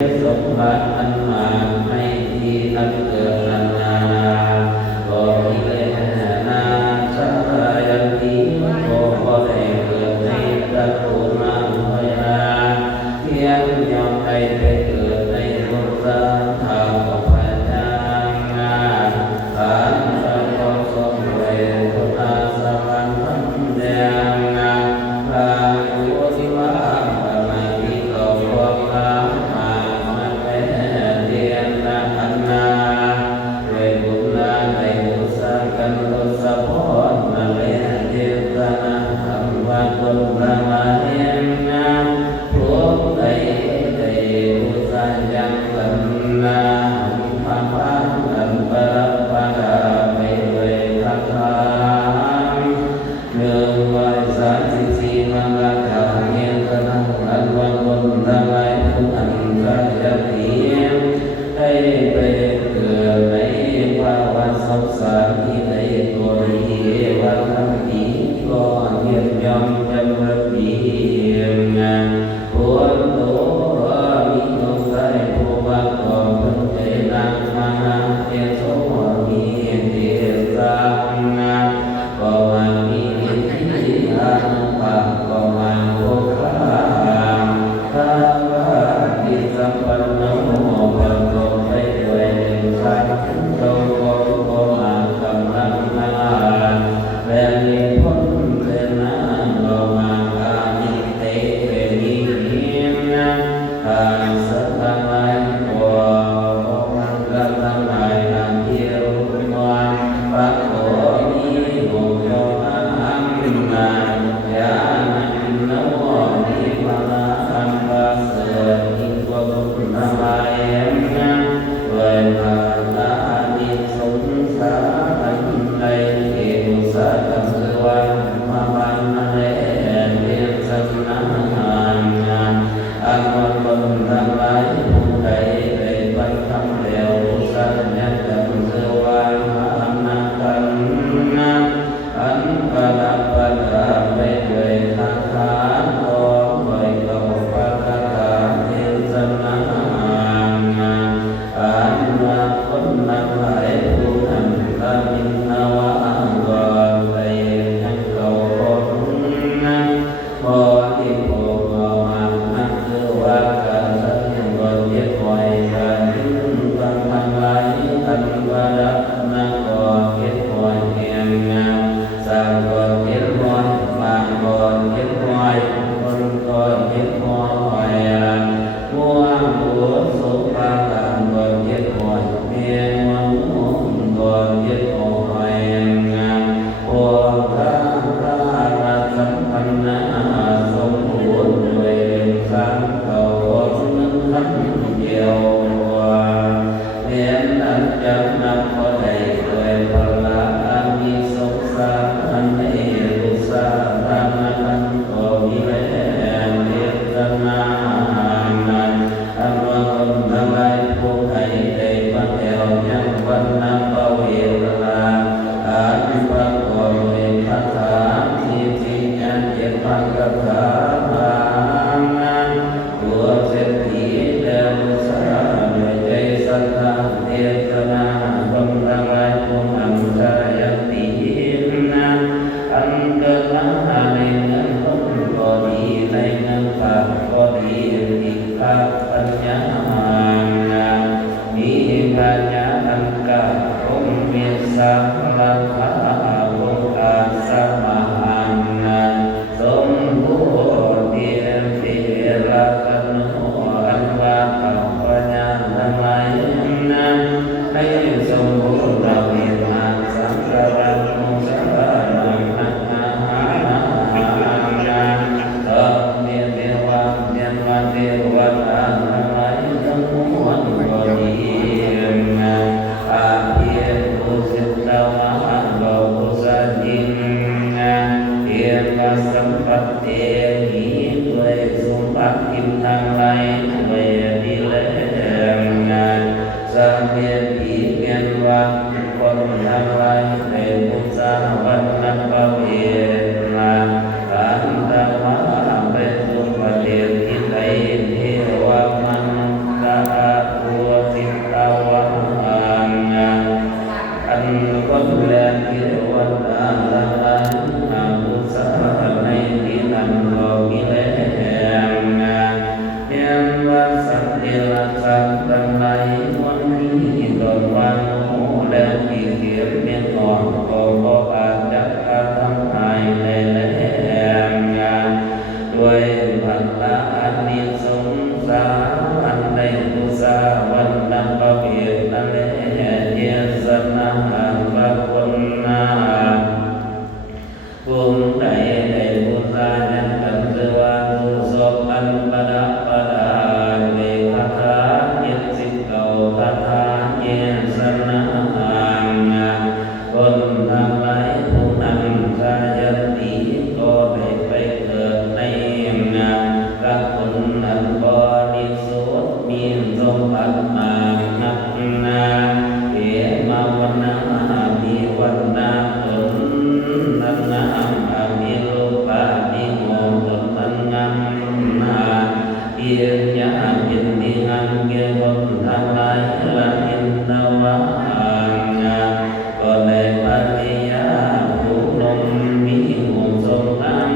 สมบัติอันมาให้ที่อันเกิดนานาโลกิเลนาชายันติโกโภได้เกิดในตระกูลมาภยาเพียงยอมไปเกิดในรูปร่างทางของพระเจ้าฐานสังฆสมเวทุนาสมันทันเดียงพระโยสิวะมาทิโลภะ ลสัตว์ทั้งหลายวันนี้ตนวันโหและที่เขียนเป็นหอนก็เพราะอาจจะกระทำหายและงานด้วยพันละอานิสงสารอันใดกุศลวันนับประเพียรนั่นแหละเยสนาพระคุณนาภูมิใดได้บูชายันกันเทวาทุสบอันประดับประดาเวคาถาเจ็ดสิบเก้าคาถาเยสนาคนทั้งหลายผู้นั้นชายันติก็ได้ไปเกิดในกับคนนั้นบริสุทธิ์มีสมบัติมานักนาเอมาวันนามีวันนาตนนันนามีรูปะมีโมตนนันงามนาเอียงยาเป็นนิหันเกี่ยวกับทางหลายละอินทวาก็ได้ปฏิญาณผู้นมมีหูทรงงาม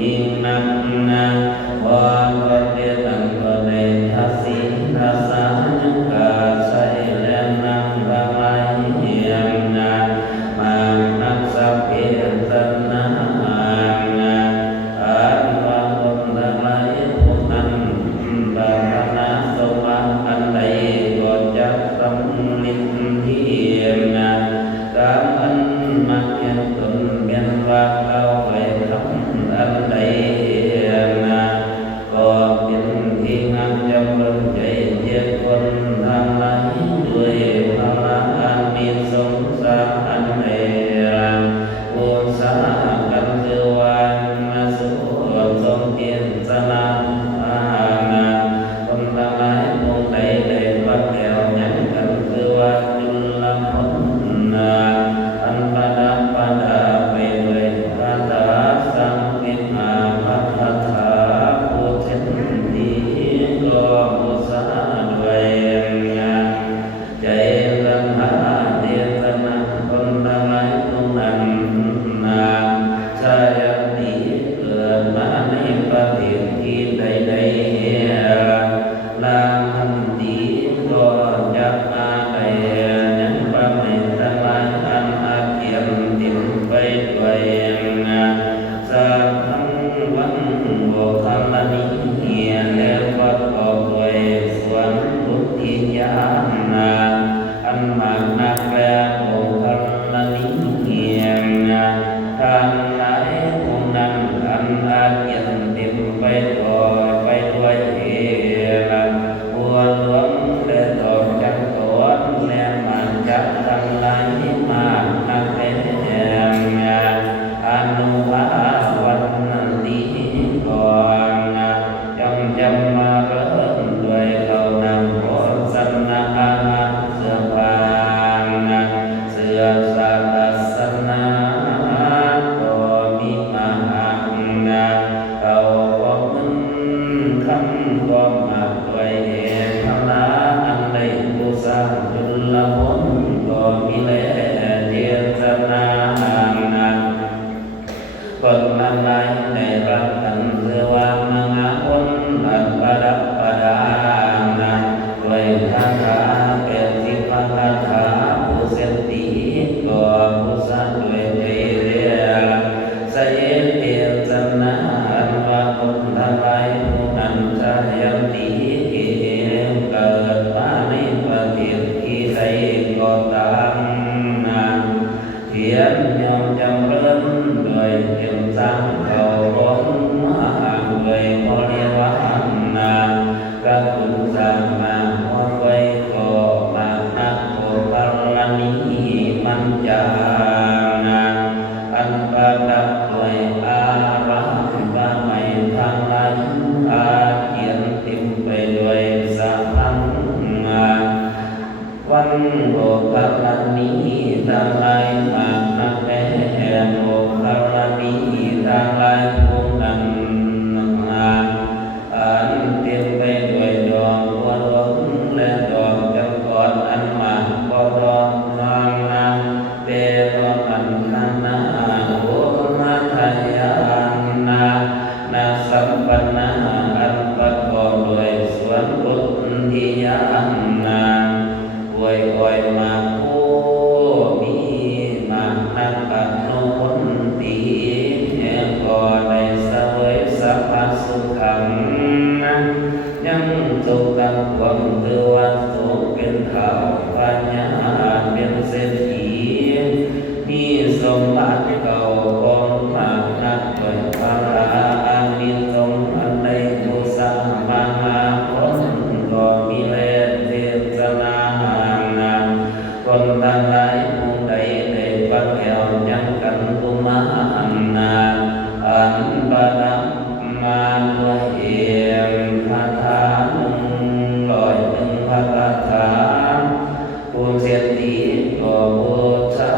ยิ่งนักนาว่าก็เดตังก็ได้ทัศสิทัศานุกาใส่และนำละไมเหียงนามานักสัพเพตนาอันว่าคนละไมผู้นั้นปรารถนาสมบัติอันใดก็จะสำลิดที่ตามอันมักยังตนเมียนว่าเอาไว้ทำอันใดก็เป็นที่งามจำเริญใจเย็นคนทำลายด้วยพลังอันมีสงสารอันใดบูชากันเทวานาสุทรงเกียรติสนาคนทำลายองค์ใดได้ปักแก้วยังกันเทวาจุลพลอันประดับประดาไปด้วยคาถาสังวิมาภัทธาผู้เช่นนี้ก็บูชาด้วยใจรังหาเดชนาคนละไมผู้นั้นชายันติเกิดมาในประเทศที่ใดๆลามทันติก็จะมาได้ยังประเมตทั้งหลายอันอาเกียนติมไปด้วยสัพพังวันโบคัลลานิและวัดออกด้วยส่วนบุติญาณอันมากนักและโบคัลลานิทางหลายผู้นั้นอันอาเกียนติมไปด้วยเหตุบัวหลวงและดอกจักรวาลและมันจักทั้งหลายมานักเป็นอนุภาวันนี้ก่อนจำมาเริ่มด้วยเขานำโฆษณาเสื้อผ้าเสื้อศาสนาก็มีมาเขาบอกมึงคำก็มาด้วยเหตุพลาอันใดผู้สร้างจุลพลก็มีแลเจตนาคนนั้นหลายได้รับกันเพื่อว่ามังคนอันประดับประดาด้วยคาถาเป็นสิบคาถาผู้เสติก็ผู้สร้างด้วยใจเรียใส่เตียนสนาอันว่าคนทั้งหลายผู้นั้นชายันติเกิดมาในประเทศที่ใดก็ตามเทียนยอมจำเริญด้วยเทียนสร้างเขาร้องมาด้วยบริวารพระคุณสร้างมาหัวไว้ก็มานักโอภาลนีมันจาอันประดับด้วยอารักษ์บาไมทางหลายอาเกียนติมไปด้วยสัพพังวันโลภะลันนีทางหลายมานักแห่งโลภะลันนีทางหลายผู้นั้นอันเต็มไปด้วยดอกบัวหลวงและดอกจำกรอันมากก็ดอกนางเปรมันนาโอมาทายานาสัมปันนาอันประกอบด้วยส่วนบุ ดที่ยามนานป่วยอ่อยมาผู้มีมานักอันโนนตีก็ได้เสวยสัพพสุขังยังสุขกับความคือว่าสุขเป็นข่าวปัญญาเป็นเศรษฐีมีสมบัติเก่ากองมากนักด้วยภาระอามิสงอันใดบูชามาผลก็มีเลสเทศนาคนทั้งหลายผู้ใดได้ฟังแล้วยังกันตุมาอันปะนับมาด้วยเองคาถา101พระคาถาผู้เสียทีก็บูชา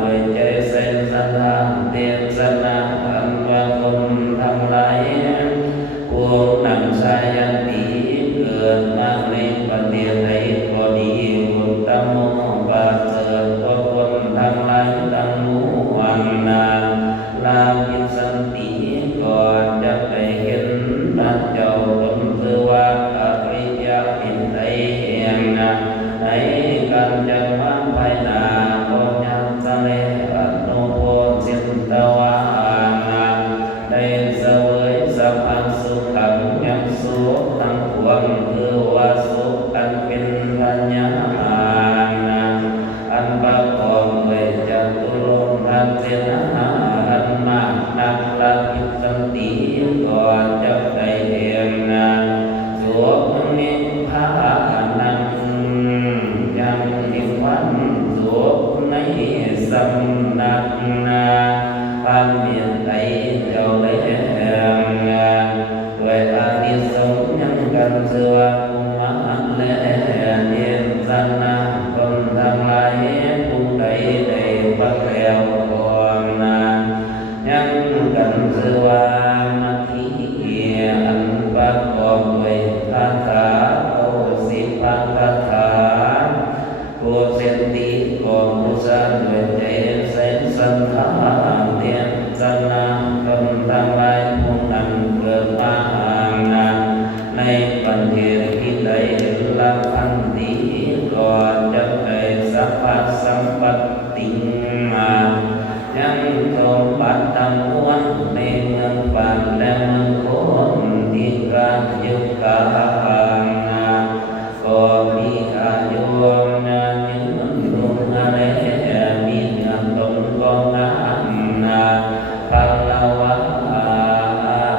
ด้วยใจเส้นสันทานเทศนาอันว่าคนทั้งหลายผู้นั่งสายันติเกิดมาในประเทศใดก็ดีบุญตมโมบาเสริฐก็คนทั้งหลายทั้งมวลลาภิสันติก่อนจะไปเห็นพระเจ้าคนคือว่าอริยปินไตแห่งในการจังหวะภายนาก็ยังทะเลอนุโภสินตวาได้เสวยสัพพสุขังยังสุขทั้งปวงคือว่าสุขอันเป็นปัญญาอันประกอบด้วยจตุรพันเทนะอันมากนักละภิสันติก่อนจะได้เห็นสุขนิพพานังยังนิวันสุขในสำนักพระเมียไตเจ้าได้แห่งด้วยอานิสงส์ยังกันเสือกุมารและเย็นสันนาคนทั้งหลายผู้ใดได้ฟังแล้วก่อนยังกันเสือว่ามัทธิอันประกอบด้วยคาถา10พระคาถาผู้เสียทีก็บูชาด้วยใจแสนสันทานเทียนสนาคนทั้งหลายผู้นั้นเกิดมาในประเทศที่ใดละพันธีก็จะได้สัพพสัมปติยังสมบัติทั้งมวลในเมืองป่านและเมืองโคนที่การยุคกาลก็มีอายุยืนรุ่งและมีเงินตนก็งามพลาวะ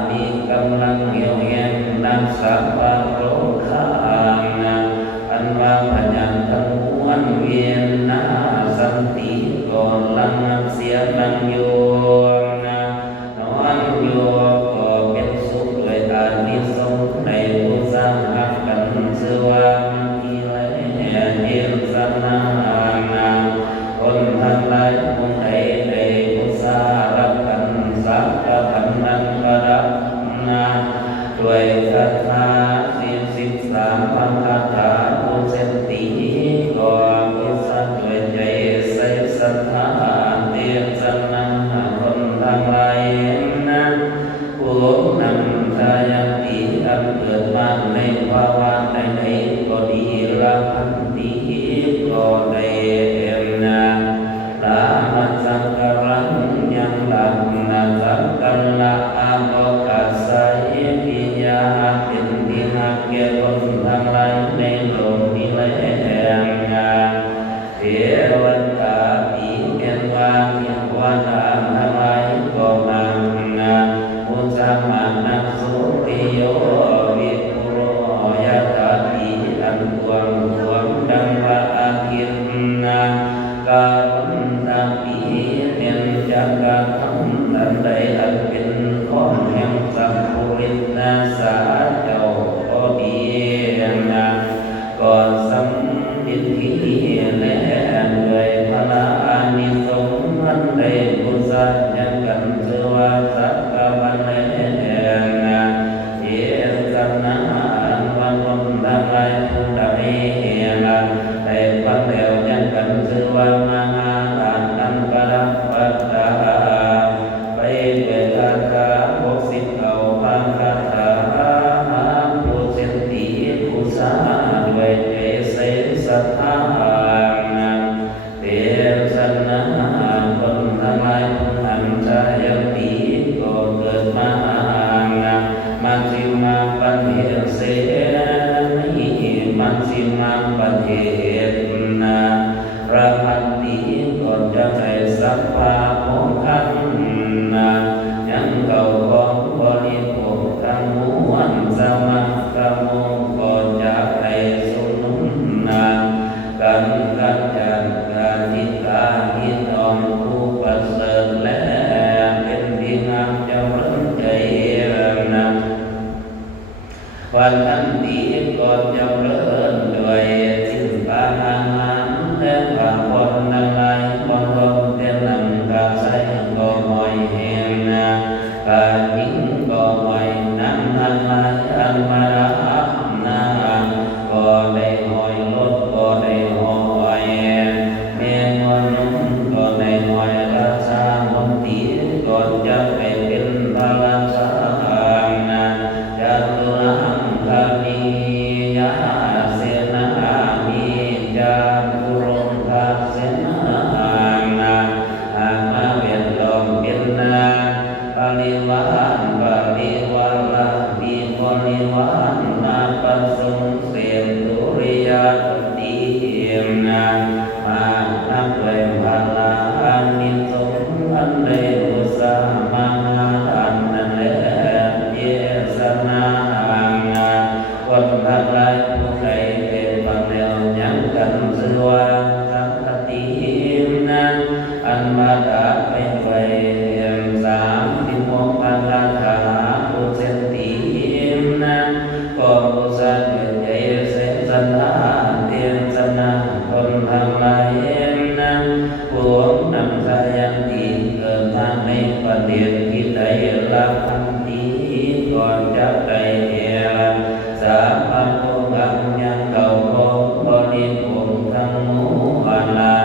มีกำลังเหี่ยวแห้งนักสัพพะโรคอันว่าพยัญทั้งมวลเวียนสันติก่อนลังเสียลังโยนอนโยก็เป็นสุขด้วยอานิสงส์ในผู้สร้างหักกันเสือว่าที่ไรเย็นสนาคนทั้งหลายผู้ใดได้ผู้สารักกันสักกะพันนันกระดับด้วยคาถา43พระคาถาผู้เสติก็มีสัตว์ด้วยใจใส่สัทธาเทศนาคนทั้งหลายผู้นำทายันติอันเกิดมาในภาวะใดๆก็ดีละพันติก็ได้เห็นลามัสสังกรังยังหลังสังกัลละอาโมกัสสะปิญาเป็นที่หักแก่คนทั้งหลายในโลกนี้แลเทวตาปีเกณฑ์ว่าเพียงว่าทั้งหลายก็มามุสามานัสสุติโยวิปุโรยะถาปีอันดวงดังว่าอาคินการุณาปีเป็นจักรธรรมอันใดอันเป็นข้อแห่งสัมภุรินาสาเจ้าก็ดีก่อนสัมปิติและด้วยพระอานิสงส์อันใดผู้สัจจกันเสวาสักกะวันและเยสนาวันวันทั้งหลายผู้ใดได้ฟังแล้วยังกันเสวามหาทานอันกระดับปัตตาไปด้วยคาถา60เอาพระคาถาผู้เสติผู้ส สิมังปะเทนาพระพันติก่อนจะได้สัพพะโมกขันนายังเก่าของบริโภคทั้งมวลสมัครโมก่อนจะได้สุนุนนากันกัจจันกาทิกาทิตองผู้ประเสริฐและเป็นที่งามจำเริญใจนะวันทันทีก่อนจำเริญด้วยสิ้นปานามันและผ่าพ้นนังไลพ้นพ้นเตียนนังกาใสก็มอยเห็นนะกายิ่งก็มอยนังนังไลอันมารานาก็ได้หอยลดก็ได้หอยเมียนวลนุ่มก็ได้หอยราชามนตรีก่อนจะไปเป็นพระราชานะจัตุรังคณียาเสนามีจาตุรงคเสนานาอามาเวทลมเป็นนาปริวานปริวาลาดีบริวานนาปัสสุเสตุริยาตุตินามานับเวภาลาอานิสงส์อันเดอุสามาอันนั้นแลเยสนาคนทั้งหลายผู้ใดเป็นบังเดียวยังกันสือว่าสังฆตินั้นอันมาดาเป็นไว้สามที่มองปัญญาถาผู้เสตินั้นก็ผู้สัตย์เป็นใจเสสนาเตียนสนาคนทั้งหลายนั้นพวกนำสายันติเกิดมาในประเดี๋ยวที่ใดละพันติก่อนจะได้เอสาพันโมกังยังเก่าโกบริโภคทั้งหมู่อาลา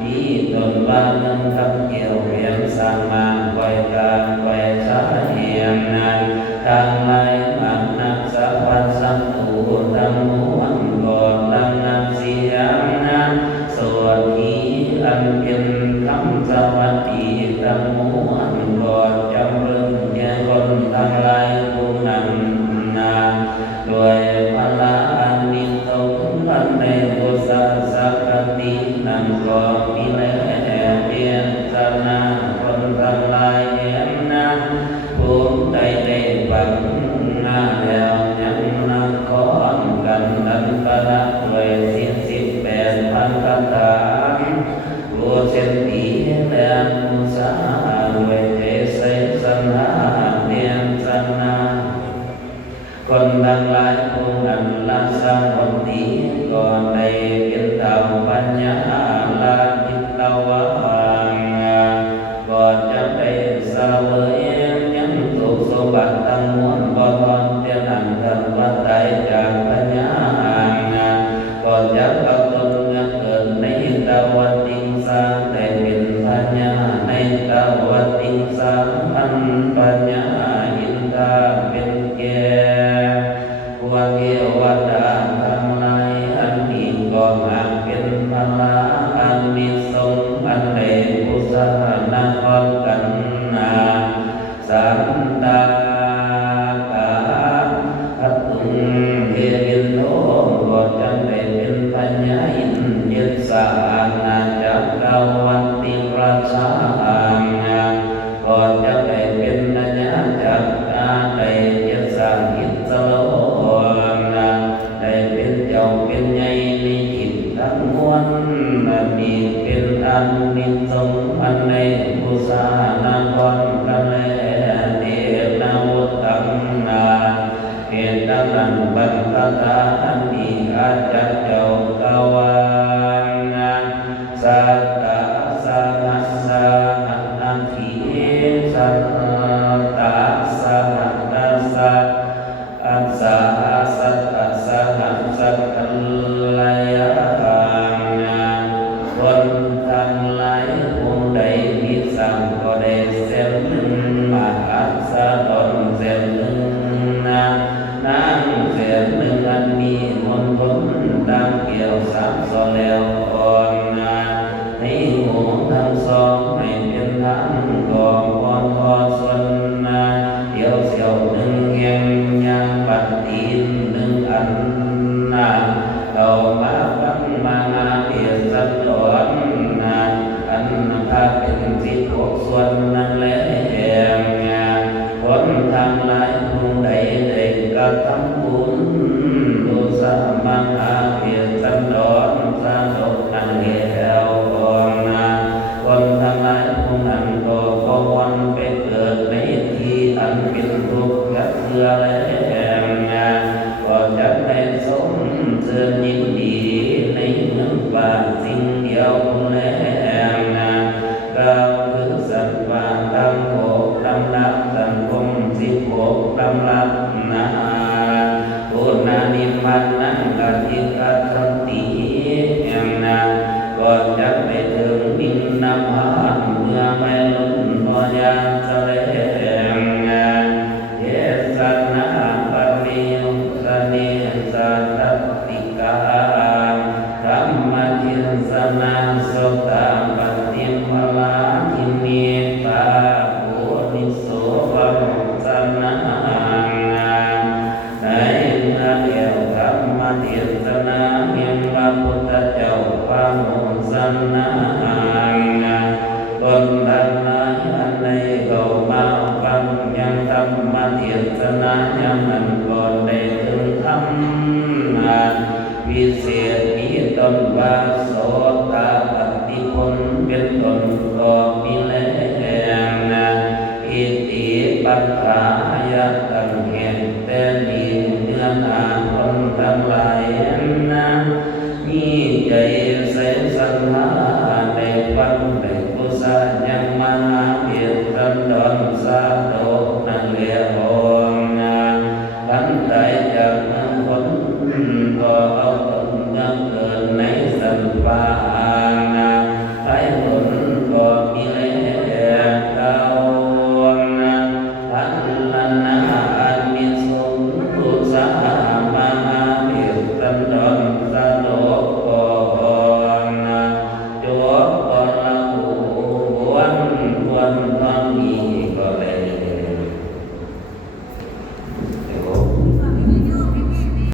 มีตนบ้านนั้นทำเกี่ยวเวียนสร้างมาไว้การไว้สาเหตุนั้นทั้งหลายมันนักสัพพันสัมภูทั้งมวลก่อนดังนั้นเสียงนั้นสวัสดีอันเป็นคำสวัสดีทั้งมวลก่อนจำเริญแก่คนทั้งหลายผู้นั้นนาด้วยพลานิสงส์อันในบุษสักตินั้นก็มีแลเพียงสนาคนทั้งหลายเห็นนะผู้ใดได้ฟังแล้วยังนักขอนกันดันตระด้วย18,000คาถาผู้เส้นตีและมุสาด้วยเจเสสนาเพียงสนาคนทั้งหลายผู้นั้นละสังวันตีก็ได้เป็นเต่าปัญญาลาจิตตวะก็จะได้เสวยยังสุขสมบัติทั้งมวลก็ทอนเตียนันทันวัฏไตจากปัญญาก็จะเอาตนเกิดในตะวันติงสาได้เป็นปัญญาในตะวันติงสาอันปัญญาอินทาเป็นแก่พวกเทวดาทั้งหลายอันนี้ก็มาเป็นพลาอันนิสงส์อันใดกุศลนาครกันนาสันตากาอัตตุงเทวินโนก็จะได้เป็นปัญญาอินเยสานาจักรวันติราชาก็จะได้เป็นปัญญาจักราได้เยสาหิตสโลนาได้เป็นเจ้าเป็นใหญ่ในจิตทั้งมวลมีเป็นอันนิสงส์อันในกุศลนาครกันแลเทนาวุตังนาเหตุดังบรรพตาอันนี้อาจจะเจ้ากาวานาสัตตะสังสานันทิสัตตะสังนัสสะอัสสะสัตตะสังสัตตัลลายะคนทั้งหลายผู้ใดมีสังก็ได้เส้นหนึ่งมาอัสสะตนเส้นหนึ่งนางเส้นหนึ่งอันมีมนทน ดีในเมืองบ้านสิ่งเดียวแลนะกล่าวคือสัตว์ว่าตำโขกตำนับสังคม16ตำรับนาปุณานิพพานังกัจจิกัตถันติยังนาก่อนจะไปถึงดินน้ำพันเมื่อไม่ล้นพอยาแสลงเยสันนาปริยุสเนสัตติกาธรรมทินสนาสตาปฏิมลาทิเนตาโพนิโสวังสนาในเมื่อเดียวธรรมทินสนาเพียงพระพุทธเจ้าพระโมสสนาบนทันนาในเก่ามาฟังยังธรรมทินสนายังมันก่อนได้ถึงธรรมวิเศษมีตนว่าโสตาปฏิพลเป็นตนก็มีแรงอิติปัฏฐายะตังเหตุแต่มีเนื้อนาคนทั้งหลายมีใจใสสัทธาในปัญในกุศลยังมานาเพียรตันดอนสาโตนังเลียโองขันใจจากเมืองคนก็เอาตนเมืองเกิดในสันปา